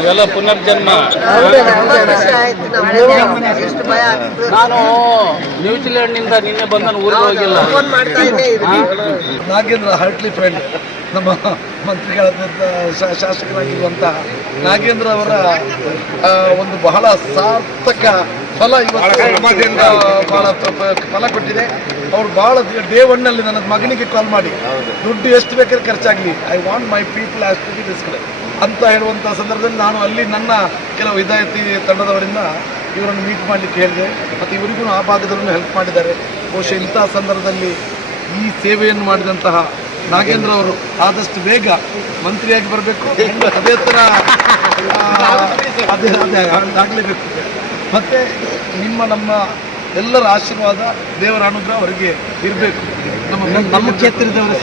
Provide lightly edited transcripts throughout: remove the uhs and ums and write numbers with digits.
ಇವೆಲ್ಲ ಪುನರ್ಜನ್ಮ. ನಾನು ನ್ಯೂಜಿಲೆಂಡ್ ನಿಂದ ನಿನ್ನೆ ಬಂದ ಊರಿಗೆ ಹೋಗಿಲ್ಲ. ನಾಗೇಂದ್ರ ಹಾರ್ಟ್ಲಿ ಫ್ರೆಂಡ್, ನಮ್ಮ ಮಂತ್ರಿಗಳಾದ ಶಾಸಕರಾಗಿರುವಂಥ ನಾಗೇಂದ್ರ ಅವರ ಒಂದು ಬಹಳ ಸಾರ್ಥಕ ಫಲ ಇವತ್ತು ಬಹಳ ಫಲ ಕೊಟ್ಟಿದೆ. ಅವ್ರು ಬಹಳ ಡೇ ಒನ್ನಲ್ಲಿ ನನ್ನ ಮಗನಿಗೆ ಕಾಲ್ ಮಾಡಿ ದುಡ್ಡು ಎಷ್ಟು ಬೇಕಾದ್ರೆ ಖರ್ಚಾಗಲಿ, I want my people as to be discuss ಅಂತ ಹೇಳುವಂಥ ಸಂದರ್ಭದಲ್ಲಿ ನಾನು ಅಲ್ಲಿ ನನ್ನ ಕೆಲವು ಹಿದಾಯತಿ ತಂಡದವರಿಂದ ಇವರನ್ನು ಮೀಟ್ ಮಾಡಲಿಕ್ಕೆ ಹೇಳಿದೆ. ಮತ್ತು ಇವರಿಗೂ ಆ ಭಾಗದಲ್ಲೂ ಹೆಲ್ಪ್ ಮಾಡಿದ್ದಾರೆ. ಬಹುಶಃ ಇಂತಹ ಸಂದರ್ಭದಲ್ಲಿ ಈ ಸೇವೆಯನ್ನು ಮಾಡಿದಂತಹ ನಾಗೇಂದ್ರ ಅವರು ಆದಷ್ಟು ಬೇಗ ಮಂತ್ರಿಯಾಗಿ ಬರಬೇಕು. ಅದೇ ಥರ ಆಗಲೇಬೇಕು. ಮತ್ತು ನಮ್ಮ ಎಲ್ಲರ ಆಶೀರ್ವಾದ, ದೇವರ ಅನುಗ್ರಹ ಅವರಿಗೆ ಇರಬೇಕು. ನಮ್ಮ ಕ್ಷೇತ್ರದವರು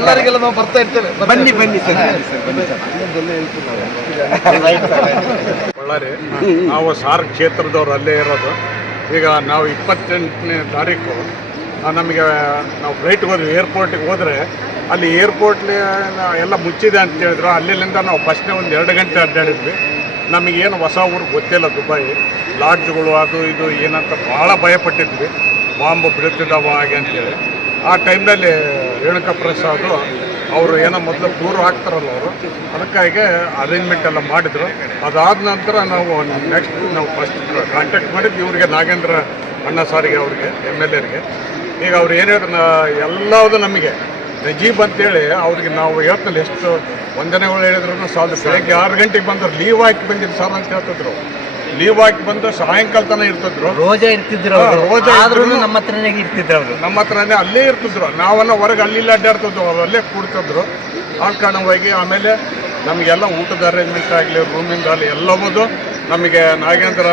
ಎಲ್ಲರಿಗೆಲ್ಲ ನಾವು ಬರ್ತಾ ಇರ್ತೇವೆ. ಬನ್ನಿ ಸರ್. ಬಳ್ಳಾರಿ ನಾವು ಸಾರ್ ಕ್ಷೇತ್ರದವ್ರು ಅಲ್ಲೇ ಇರೋದು. ಈಗ ನಾವು 28ನೇ ತಾರೀಕು ನಮಗೆ ನಾವು ಫ್ಲೈಟ್ಗೆ ಹೋದ್ವಿ. ಏರ್ಪೋರ್ಟಿಗೆ ಹೋದರೆ ಅಲ್ಲಿ ಏರ್ಪೋರ್ಟ್ಲಿ ಎಲ್ಲ ಮುಚ್ಚಿದೆ ಅಂತ ಹೇಳಿದ್ರು. ಅಲ್ಲಿಂದ ನಾವು ಫಸ್ಟ್ನೇ ಒಂದು 2 ಗಂಟೆ ಅಡ್ಡಾಡಿದ್ವಿ. ನಮಗೇನು ಹೊಸ ಊರು ಗೊತ್ತಿಲ್ಲ. ದುಬೈ ಲಾಡ್ಜ್ಗಳು ಅದು ಇದು ಏನಂತ ಭಾಳ ಭಯಪಟ್ಟಿದ್ವಿ. ಬಾಂಬ್ ಬೀಳ್ತಿದ್ದಾವ ಹಾಗೆ ಅಂತೇಳಿ. ಆ ಟೈಮ್ನಲ್ಲಿ ರೇಣುಕಾ ಪ್ರಸಾದ್ ಅವರು ಏನೋ ಮೊದಲು ಟೂರು ಹಾಕ್ತಾರಲ್ಲ ಅವರು, ಅದಕ್ಕಾಗಿ ಅರೇಂಜ್ಮೆಂಟ್ ಎಲ್ಲ ಮಾಡಿದರು. ಅದಾದ ನಂತರ ನಾವು ನೆಕ್ಸ್ಟ್ ನಾವು ಫಸ್ಟ್ ಕಾಂಟ್ಯಾಕ್ಟ್ ಮಾಡಿದ್ವಿ ಇವರಿಗೆ, ನಾಗೇಂದ್ರ ಅಣ್ಣ ಸಾರಿಗೆ ಅವ್ರಿಗೆ, MLAರಿಗೆ. ಈಗ ಅವ್ರು ಏನು ಹೇಳಿದ್ರು ಎಲ್ಲವುದು ನಮಗೆ ನಜೀಬ್ ಅಂತೇಳಿ ಅವ್ರಿಗೆ ನಾವು ಹೇಳ್ತಲ್ಲಿ ಎಷ್ಟು ವಂದನೆಗಳು ಹೇಳಿದ್ರು ಸಾಲ. ಬೆಳಗ್ಗೆ 6 ಗಂಟೆಗೆ ಬಂದ್ರೆ ಲೀವ್ ಹಾಕಿ ಬಂದಿದ್ದು ಸಾಲ ಅಂತ ಹೇಳ್ತಿದ್ರು. ಲೀವ್ ಹಾಕಿ ಬಂದು ಸಾಯಂಕಾಲ ತನಕ ಇರ್ತಿದ್ರು. ರೋಜಾ ಇರ್ತಿದ್ರು. ನಮ್ಮ ಹತ್ರನೇ ಇರ್ತಿದ್ರು ಅವರು. ನಮ್ಮ ಹತ್ರನೇ ಅಲ್ಲೇ ಇರ್ತಿದ್ರು. ನಾವೆಲ್ಲ ಹೊರಗೆ ಅಲ್ಲಿ ಅಡ್ಡಾಡ್ತಿದ್ವು, ಅವ್ರು ಅಲ್ಲೇ ಕೂಡ್ತಿದ್ರು. ಆ ಕಾರಣವಾಗಿ ಆಮೇಲೆ ನಮಗೆಲ್ಲ ಊಟದ ಅರೇಂಜ್ಮೆಂಟ್ ಆಗಲಿ, ರೂಮಿಂದ ಆಗಲಿ ಎಲ್ಲವುದು ನಮಗೆ ನಾಗೇಂದ್ರ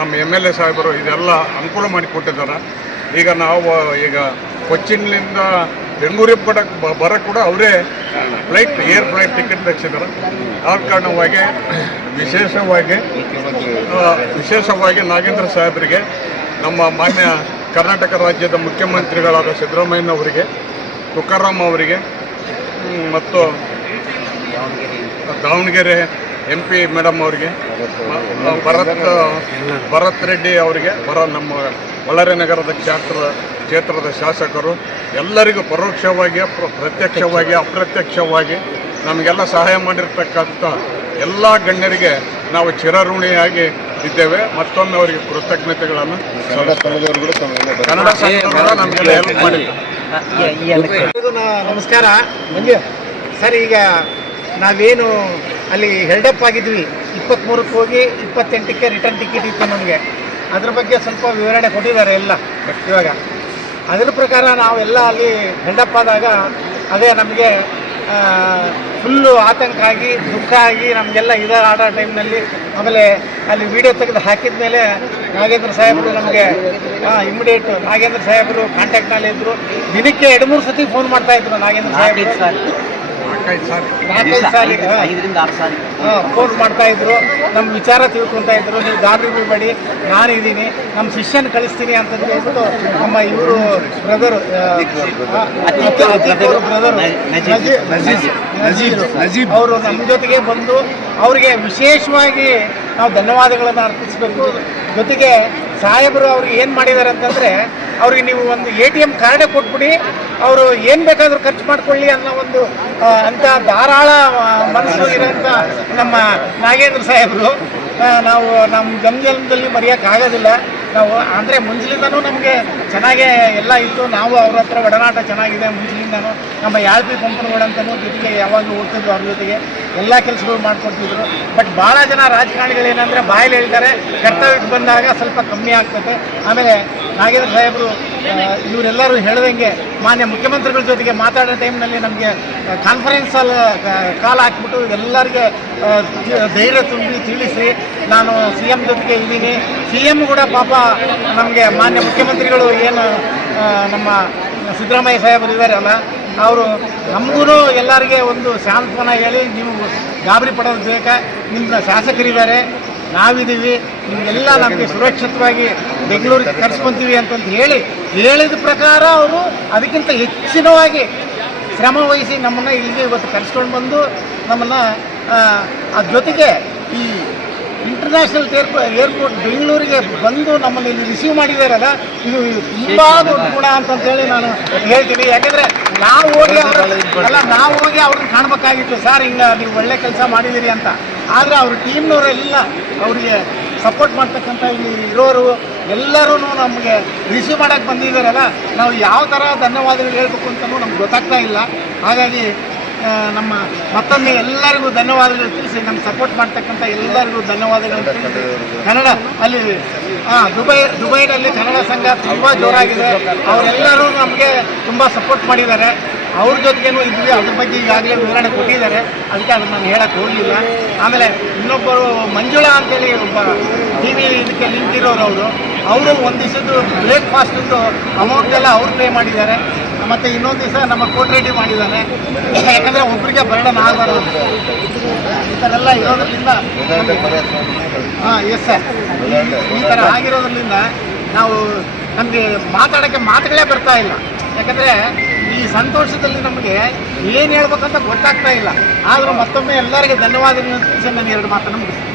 ನಮ್ಮ MLA ಸಾಹೇಬರು ಇದೆಲ್ಲ ಅನುಕೂಲ ಮಾಡಿಕೊಟ್ಟಿದ್ದಾರೆ. ಈಗ ನಾವು ಈಗ ಕೊಚ್ಚಿನ್ಲಿಂದ ಬೆಂಗಳೂರಿಗೆ ಬರೋಕ್ಕೆ ಕೂಡ ಅವರೇ ಏರ್ ಫ್ಲೈಟ್ ಟಿಕೆಟ್ ತೆಗೆಸಿದ್ದಾರೆ. ಆ ಕಾರಣವಾಗಿ ವಿಶೇಷವಾಗಿ ನಾಗೇಂದ್ರ ಸಾಹೇಬರಿಗೆ, ನಮ್ಮ ಮಾನ್ಯ ಕರ್ನಾಟಕ ರಾಜ್ಯದ ಮುಖ್ಯಮಂತ್ರಿಗಳಾದ ಸಿದ್ದರಾಮಯ್ಯನವರಿಗೆ, ತುಕಾರಾಮ್ ಅವರಿಗೆ ಮತ್ತು ದಾವಣಗೆರೆ MP ಮೇಡಮ್ ಅವರಿಗೆ, ಭರತ್ ರೆಡ್ಡಿ ಅವರಿಗೆ, ನಮ್ಮ ಬಳ್ಳಾರಿ ನಗರದ ಕ್ಷೇತ್ರದ ಶಾಸಕರು ಎಲ್ಲರಿಗೂ ಪರೋಕ್ಷವಾಗಿ, ಪ್ರತ್ಯಕ್ಷವಾಗಿ, ಅಪ್ರತ್ಯಕ್ಷವಾಗಿ ನಮಗೆಲ್ಲ ಸಹಾಯ ಮಾಡಿರ್ತಕ್ಕಂಥ ಎಲ್ಲ ಗಣ್ಯರಿಗೆ ನಾವು ಚಿರಋಣಿಯಾಗಿ ಇದ್ದೇವೆ. ಮತ್ತೊಮ್ಮೆ ಅವರಿಗೆ ಕೃತಜ್ಞತೆಗಳನ್ನು. ಕನ್ನಡ ಸಂಘದವರು ನಮಗೆಲ್ಲ ಹೆಲ್ಪ್ ಮಾಡಿದ್ದಾರೆ. ನಮಸ್ಕಾರ ಸರ್. ಈಗ ನಾವೇನು ಅಲ್ಲಿ ಹೆಲ್ಡಪ್ ಆಗಿದ್ವಿ, 23ಕ್ಕೆ ಹೋಗಿ 28ಕ್ಕೆ ರಿಟರ್ನ್ ಟಿಕೆಟ್ ಇತ್ತು ನಮಗೆ. ಅದ್ರ ಬಗ್ಗೆ ಸ್ವಲ್ಪ ವಿವರಣೆ ಕೊಟ್ಟಿದ್ದಾರೆ ಎಲ್ಲ. ಇವಾಗ ಅದರ ಪ್ರಕಾರ ನಾವೆಲ್ಲ ಅಲ್ಲಿ ಹೆಲ್ಡಪ್ ಆದಾಗ ಅದೇ ನಮಗೆ ಫುಲ್ಲು ಆತಂಕ ಆಗಿ, ದುಃಖ ಆಗಿ, ನಮಗೆಲ್ಲ ಆಡೋ ಟೈಮ್ನಲ್ಲಿ ಆಮೇಲೆ ಅಲ್ಲಿ ವಿಡಿಯೋ ತೆಗೆದು ಹಾಕಿದ ಮೇಲೆ ನಾಗೇಂದ್ರ ಸಾಹೇಬರು ನಮಗೆ ಇಮಿಡಿಯೇಟ್ ನಾಗೇಂದ್ರ ಸಾಹೇಬರು ಕಾಂಟ್ಯಾಕ್ಟ್ನಲ್ಲಿ ಇದ್ದರು. ದಿನಕ್ಕೆ 2-3 ಸತಿ ಫೋನ್ ಮಾಡ್ತಾಯಿದ್ರು ನಾಗೇಂದ್ರ ಸಾಹೇಬರು. 4-5 ಸಾಲಿಗೆ ಫೋನ್ ಮಾಡ್ತಾ ಇದ್ರು. ನಮ್ಮ ವಿಚಾರ ತಿಳ್ಕೊತಾ ಇದ್ರು. ನೀವು ಗಾಬರಿ ಬೀಳಬೇಡಿ, ನಾನಿದ್ದೀನಿ, ನಮ್ಮ ಶಿಷ್ಯನ ಕಳಿಸ್ತೀನಿ ಅಂತ ಹೇಳ್ಬಿಟ್ಟು ನಮ್ಮ ಇವರು ಬ್ರದರು ನಜೀಬ್ ಅವರು ನಮ್ಮ ಜೊತೆಗೆ ಬಂದು ಅವರಿಗೆ ವಿಶೇಷವಾಗಿ ನಾವು ಧನ್ಯವಾದಗಳನ್ನು ಅರ್ಪಿಸಬೇಕು. ಜೊತೆಗೆ ಸಾಹೇಬರು ಅವ್ರಿಗೆ ಏನು ಮಾಡಿದ್ದಾರೆ ಅಂತಂದರೆ, ಅವ್ರಿಗೆ ನೀವು ಒಂದು ATM ಕಾರ್ಡೇ ಕೊಟ್ಬಿಡಿ, ಅವರು ಏನು ಬೇಕಾದರೂ ಖರ್ಚು ಮಾಡಿಕೊಳ್ಳಿ ಅನ್ನೋ ಒಂದು ಅಂಥ ಧಾರಾಳ ಮನಸ್ಸು ಇರೋಂಥ ನಮ್ಮ ನಾಗೇಂದ್ರ ಸಾಹೇಬರು ನಾವು ನಮ್ಮ ಜನ್ಮದಲ್ಲಿ ಮರೆಯೋಕ್ಕಾಗೋದಿಲ್ಲ. ನಾವು ಅಂದರೆ ಮುಂಚಲಿಂದನೂ ನಮಗೆ ಚೆನ್ನಾಗೇ ಎಲ್ಲ ಇತ್ತು. ನಾವು ಅವ್ರ ಹತ್ರ ಒಡನಾಟ ಚೆನ್ನಾಗಿದೆ ಮುಂಚಲಿಂದನೂ. ನಮ್ಮ ಯಾಳ್ಪಿ ಪಂಪನಗಳಂತನೂ ಜೊತೆಗೆ ಯಾವಾಗಲೂ ಹೋಗ್ತಿದ್ರು, ಅವ್ರ ಜೊತೆಗೆ ಎಲ್ಲ ಕೆಲಸಗಳು ಮಾಡ್ಕೊಡ್ತಿದ್ರು. ಬಟ್ ಭಾಳ ಜನ ರಾಜಕಾರಣಿಗಳೇನೆಂದರೆ ಬಾಯಲ್ಲಿ ಹೇಳ್ತಾರೆ, ಕರ್ತವ್ಯಕ್ಕೆ ಬಂದಾಗ ಸ್ವಲ್ಪ ಕಮ್ಮಿ ಆಗ್ತದೆ. ಆಮೇಲೆ ನಾಗೇಂದ್ರ ಸಾಹೇಬರು ಇವರೆಲ್ಲರೂ ಹೇಳ್ದಂಗೆ ಮಾನ್ಯ ಮುಖ್ಯಮಂತ್ರಿಗಳ ಜೊತೆಗೆ ಮಾತಾಡೋ ಟೈಮ್ನಲ್ಲಿ ನಮಗೆ ಕಾನ್ಫರೆನ್ಸಲ್ಲಿ ಕಾಲ್ ಹಾಕ್ಬಿಟ್ಟು ಎಲ್ಲರಿಗೆ ಧೈರ್ಯ ತುಂಬಿ ತಿಳಿಸಿ, ನಾನು CM ಜೊತೆಗೆ ಇದ್ದೀನಿ. CM ಕೂಡ ಪಾಪ ನಮಗೆ ಮಾನ್ಯ ಮುಖ್ಯಮಂತ್ರಿಗಳು ಏನು ನಮ್ಮ ಸಿದ್ದರಾಮಯ್ಯ ಸಾಹೇಬರು ಇದ್ದಾರಲ್ಲ, ಅವರು ನಮಗೂ ಎಲ್ಲರಿಗೆ ಒಂದು ಸಾಂತ್ವನ ಹೇಳಿ, ನೀವು ಗಾಬರಿ ಪಡೋದು ಬೇಕಾ, ನಿಮ್ಮ ಶಾಸಕರಿದ್ದಾರೆ, ನಾವಿದ್ದೀವಿ, ನಿಮಗೆಲ್ಲ ನಮಗೆ ಸುರಕ್ಷಿತವಾಗಿ ಬೆಂಗಳೂರಿಗೆ ಕರ್ಸ್ಕೊತೀವಿ ಅಂತಂತ ಹೇಳಿ ಹೇಳಿದ ಪ್ರಕಾರ ಅವರು ಅದಕ್ಕಿಂತ ಹೆಚ್ಚಿನವಾಗಿ ಶ್ರಮ ವಹಿಸಿ ನಮ್ಮನ್ನು ಇಲ್ಲಿಗೆ ಇವತ್ತು ಕರೆಸ್ಕೊಂಡು ಬಂದು ನಮ್ಮನ್ನು ಅದ್ರ ಜೊತೆಗೆ ಈ ಇಂಟರ್ನ್ಯಾಷನಲ್ ಏರ್ಪೋರ್ಟ್ ಬೆಂಗಳೂರಿಗೆ ಬಂದು ನಮ್ಮನ್ನು ಇಲ್ಲಿ ರಿಸೀವ್ ಮಾಡಿದಾರಲ್ಲ, ಇದು ತುಂಬ ದೊಡ್ಡ ಗುಣ ಅಂತಂತೇಳಿ ನಾನು ಹೇಳ್ತೀನಿ. ಯಾಕೆಂದರೆ ನಾವು ಹೋಗಿ ಅವ್ರನ್ನ ಕಾಣಬೇಕಾಗಿತ್ತು, ಸರ್ ಹಿಂಗೆ ನೀವು ಒಳ್ಳೆ ಕೆಲಸ ಮಾಡಿದ್ದೀರಿ ಅಂತ. ಆದರೆ ಅವ್ರ ಟೀಮ್ನವರೆಲ್ಲ ಅವರಿಗೆ ಸಪೋರ್ಟ್ ಮಾಡ್ತಕ್ಕಂಥ ಇಲ್ಲಿ ಇರೋರು ಎಲ್ಲರೂ ನಮಗೆ ರಿಸೀವ್ ಮಾಡೋಕ್ಕೆ ಬಂದಿದ್ದಾರಲ್ಲ, ನಾವು ಯಾವ ಥರ ಧನ್ಯವಾದಗಳು ಹೇಳ್ಬೇಕು ಅಂತಲೂ ನಮ್ಗೆ ಗೊತ್ತಾಗ್ತಾ ಇಲ್ಲ. ಹಾಗಾಗಿ ನಮ್ಮ ಮತ್ತೊಮ್ಮೆ ಎಲ್ಲರಿಗೂ ಧನ್ಯವಾದಗಳು ತಿಳಿಸಿ, ನಮ್ಗೆ ಸಪೋರ್ಟ್ ಮಾಡ್ತಕ್ಕಂಥ ಎಲ್ಲರಿಗೂ ಧನ್ಯವಾದಗಳು ತಿಳಿಸಿ. ಕನ್ನಡ ಅಲ್ಲಿ ದುಬೈನಲ್ಲಿ ಕನ್ನಡ ಸಂಘ ತುಂಬ ಜೋರಾಗಿದೆ, ಅವರೆಲ್ಲರೂ ನಮಗೆ ತುಂಬ ಸಪೋರ್ಟ್ ಮಾಡಿದ್ದಾರೆ. ಅವ್ರ ಜೊತೆಗೇನು ಇದ್ವಿ, ಅದ್ರ ಬಗ್ಗೆ ಈಗಾಗಲೇ ವಿವರಣೆ ಕೊಟ್ಟಿದ್ದಾರೆ, ಅದಕ್ಕೆ ಅದನ್ನು ನಾನು ಹೇಳಕ್ಕೆ ಹೋಗಲಿಲ್ಲ. ಆಮೇಲೆ ಇನ್ನೊಬ್ಬರು ಮಂಜುಳಾ ಅಂತೇಳಿ ಒಬ್ಬ ಟಿ ವಿ ಇದಕ್ಕೆ ಲಿಂಕ್ ಇರೋರು, ಅವರು ಒಂದು ದಿವಸದ್ದು ಬ್ರೇಕ್ಫಾಸ್ಟದ್ದು ಅಮೌಂಟ್ ಎಲ್ಲ ಅವ್ರು ಪೇ ಮಾಡಿದ್ದಾರೆ. ಮತ್ತು ಇನ್ನೊಂದು ದಿವಸ ನಮ್ಮ ಕೋಟ್ರೆಡ್ಡಿ ಮಾಡಿದ್ದಾರೆ. ಯಾಕಂದರೆ ಒಬ್ಬರಿಗೆ ಬರ್ಡನ್ ಆಗಬಾರ್ದು ಈ ಥರ ಎಲ್ಲ ಇರೋದ್ರಿಂದ, ಎಸ್ ಸರ್, ಈ ಥರ ಆಗಿರೋದ್ರಿಂದ ನಾವು ನಮಗೆ ಮಾತಾಡೋಕ್ಕೆ ಮಾತುಗಳೇ ಬರ್ತಾ ಇಲ್ಲ. ಯಾಕಂದರೆ ಈ ಸಂತೋಷದಲ್ಲಿ ನಮಗೆ ಏನು ಹೇಳ್ಬೇಕಂತ ಗೊತ್ತಾಗ್ತಾ ಇಲ್ಲ. ಆದರೂ ಮತ್ತೊಮ್ಮೆ ಎಲ್ಲರಿಗೆ ಧನ್ಯವಾದಗಳು ತಿಳಿಸಿ ನಾನು ಎರಡು ಮಾತನ್ನು ಮುಗಿಸ್ತೀನಿ.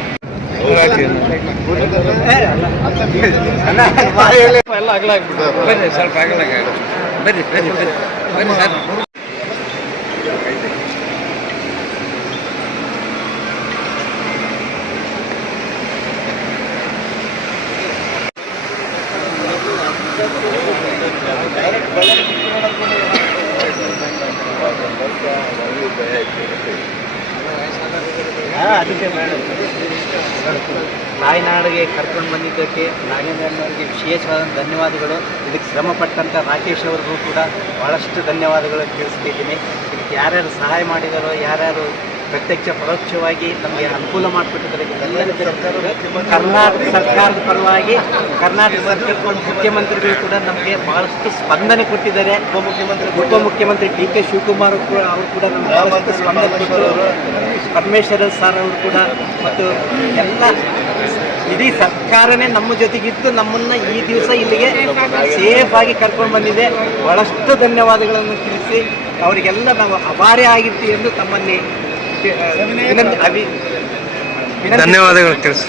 ಎಲ್ಲ ಅಗಲಾಗ್ಬಿಟ್ಟು ಬರ್ರಿ, ಸ್ವಲ್ಪ ಅಗಲಾಗ ಬರ್ರಿ ಬರ್ರಿ ಬರ್ರಿ ಬರ್ರಿ ಸರ್. ಅದಕ್ಕೆ ತಾಯ್ನಾಡಿಗೆ ಕರ್ಕೊಂಡು ಬಂದಿದ್ದಕ್ಕೆ ನಾಗೇಂದ್ರನವರಿಗೆ ವಿಶೇಷವಾದ ಧನ್ಯವಾದಗಳು. ಇದಕ್ಕೆ ಶ್ರಮ ಪಟ್ಟಂಥ ರಾಕೇಶ್ ಅವ್ರಿಗೂ ಕೂಡ ಭಾಳಷ್ಟು ಧನ್ಯವಾದಗಳು ತಿಳಿಸ್ತಿದ್ದೀನಿ. ಇದಕ್ಕೆ ಯಾರ್ಯಾರು ಸಹಾಯ ಮಾಡಿದಾರೋ, ಯಾರ್ಯಾರು ಪ್ರತ್ಯಕ್ಷ ಪರೋಕ್ಷವಾಗಿ ನಮಗೆ ಅನುಕೂಲ ಮಾಡಿಕೊಟ್ಟಿದ್ದಾರೆ, ಕರ್ನಾಟಕ ಸರ್ಕಾರದ ಪರವಾಗಿ ಕರ್ನಾಟಕ ಸರ್ಕಾರದ ಮುಖ್ಯಮಂತ್ರಿಗಳು ಕೂಡ ನಮಗೆ ಭಾಳಷ್ಟು ಸ್ಪಂದನೆ ಕೊಟ್ಟಿದ್ದಾರೆ. ಉಪಮುಖ್ಯಮಂತ್ರಿ ಡಿ ಕೆ ಶಿವಕುಮಾರ್ ಅವರು ಕೂಡ ನಮಗೆ ಭಾಳಷ್ಟು ಸ್ಪಂದನೆ ಕೊಟ್ಟರು. ಪರಮೇಶ್ವರ ಸರ್ ಅವರು ಕೂಡ, ಮತ್ತು ಎಲ್ಲ ಇಡೀ ಸರ್ಕಾರನೇ ನಮ್ಮ ಜೊತೆಗಿದ್ದು ನಮ್ಮನ್ನು ಈ ದಿವಸ ಇಲ್ಲಿಗೆ ಸೇಫ್ ಆಗಿ ಕರ್ಕೊಂಡು ಬಂದಿದೆ. ಭಾಳಷ್ಟು ಧನ್ಯವಾದಗಳನ್ನು ತಿಳಿಸಿ ಅವರಿಗೆಲ್ಲ ನಾವು ಅಭಾರಿ ಆಗಿರ್ತೀವಿ ಎಂದು ತಮ್ಮಲ್ಲಿ ಧನ್ಯವಾದಗಳು ತಿಳಿಸಿ.